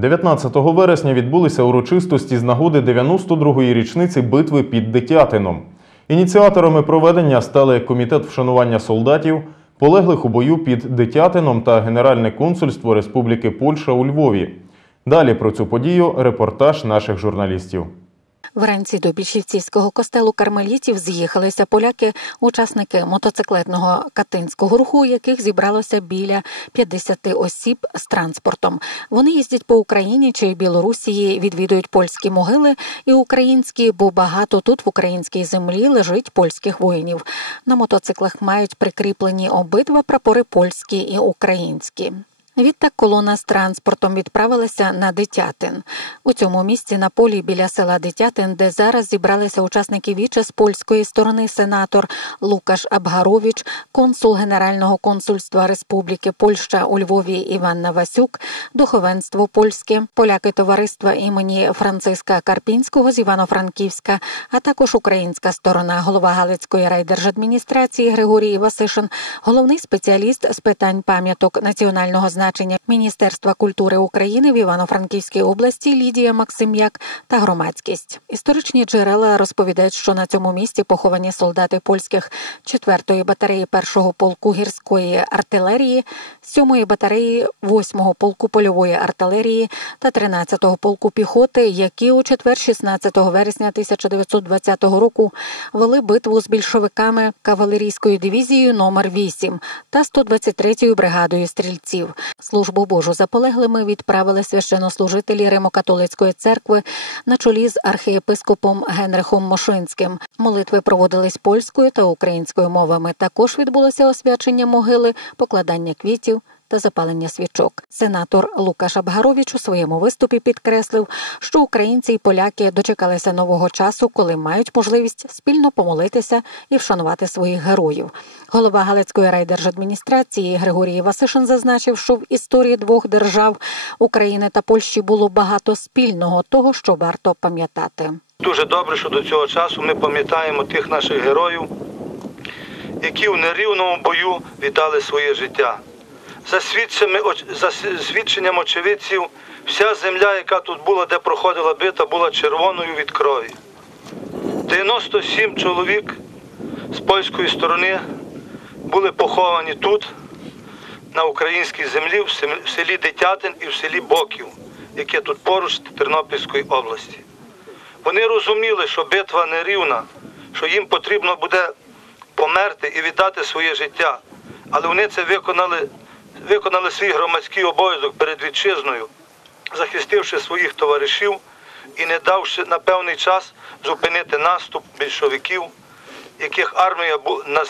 19 вересня відбулися урочистості з нагоди 92-ї річниці битви під Дитятином. Ініціаторами проведення стали комітет вшанування солдатів, полеглих у бою під Дитятином та Генеральне консульство Республіки Польща у Львові. Далі про цю подію репортаж наших журналістів. Вранці до більшівцівського костелу кармелітів з'їхалися поляки, учасники мотоциклетного катинського руху, яких зібралося біля 50 осіб з транспортом. Вони їздять по Україні чи Білорусії, відвідують польські могили і українські, бо багато тут в українській землі лежить польських воїнів. На мотоциклах мають прикріплені обидва прапори польські і українські. Відтак колона з транспортом відправилася на Дитятин. У цьому місці на полі біля села Дитятин, де зараз зібралися учасники віча з польської сторони сенатор Лукаш Абгарович, консул Генерального консульства Республіки Польща у Львові Іван Навасюк, духовенство польське, поляки товариства імені Франциска Карпінського з Івано-Франківська, а також українська сторона, голова Галицької райдержадміністрації Григорій Васишин, головний спеціаліст з питань пам'яток національного значення значення Міністерства культури України в Івано-Франківській області Лідія Максим'як та громадськість. Історичні джерела розповідають, що на цьому місці поховані солдати польських 4-ї батареї 1-го полку гірської артилерії, 7-ї батареї 8-го полку польової артилерії та 13-го полку піхоти, які у четвер, 16 вересня 1920 року вели битву з більшовиками кавалерійською дивізією номер 8 та 123-ю бригадою стрільців. Службу Божу заполеглими відправили священнослужителі Римокатолицької церкви на чолі з архієпископом Генрихом Мошинським. Молитви проводились польською та українською мовами. Також відбулося освячення могили, покладання квітів. Та запалення свічок. Сенатор Лукаш Абгарович у своєму виступі підкреслив, що українці і поляки дочекалися нового часу, коли мають можливість спільно помолитися і вшанувати своїх героїв. Голова Галицької райдержадміністрації Григорій Васишин зазначив, що в історії двох держав України та Польщі було багато спільного того, що варто пам'ятати. Дуже добре, що до цього часу ми пам'ятаємо тих наших героїв, які в нерівному бою віддали своє життя. За свідченням, очевидців, вся земля, яка тут була, де проходила бита, була червоною від крові. 97 чоловік з польської сторони були поховані тут, на українській землі, в селі Дитятин і в селі Боків, яке тут поруч Тернопільської області. Вони розуміли, що битва не рівна, що їм потрібно буде померти і віддати своє життя, але вони це виконали виконали свій громадський обов'язок перед вітчизною, захистивши своїх товаришів і не давши на певний час зупинити наступ більшовиків, яких армія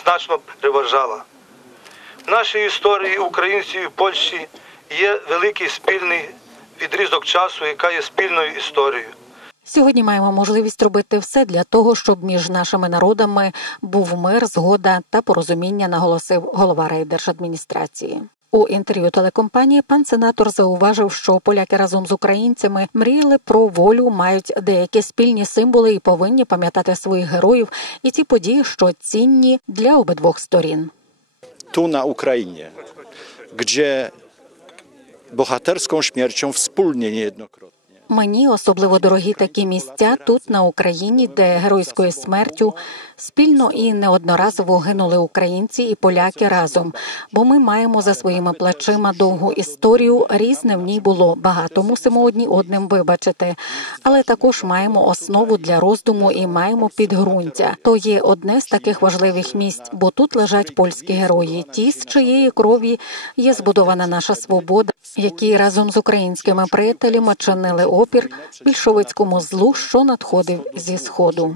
значно переважала. В нашій історії українців і Польщі є великий спільний відрізок часу, яка є спільною історією. Сьогодні маємо можливість робити все для того, щоб між нашими народами був мир, згода та порозуміння, наголосив голова райдержадміністрації. У інтерв'ю телекомпанії пан сенатор зауважив, що поляки разом з українцями мріяли про волю, мають деякі спільні символи і повинні пам'ятати своїх героїв і ті події, що цінні для обидвох сторін. Ту на Україні, де богатирською смертю спільні niejednokrotnie Мені особливо дорогі такі місця тут на Україні, де геройською смертю спільно і неодноразово гинули українці і поляки разом. Бо ми маємо за своїми плечима довгу історію. Різне в ній було багато. Мусимо одні одним вибачити, але також маємо основу для роздуму і маємо підґрунтя. То є одне з таких важливих місць, бо тут лежать польські герої, ті, з чиєї крові є збудована наша свобода, які разом з українськими приятелями чинили опір більшовицькому злу, що надходив зі сходу.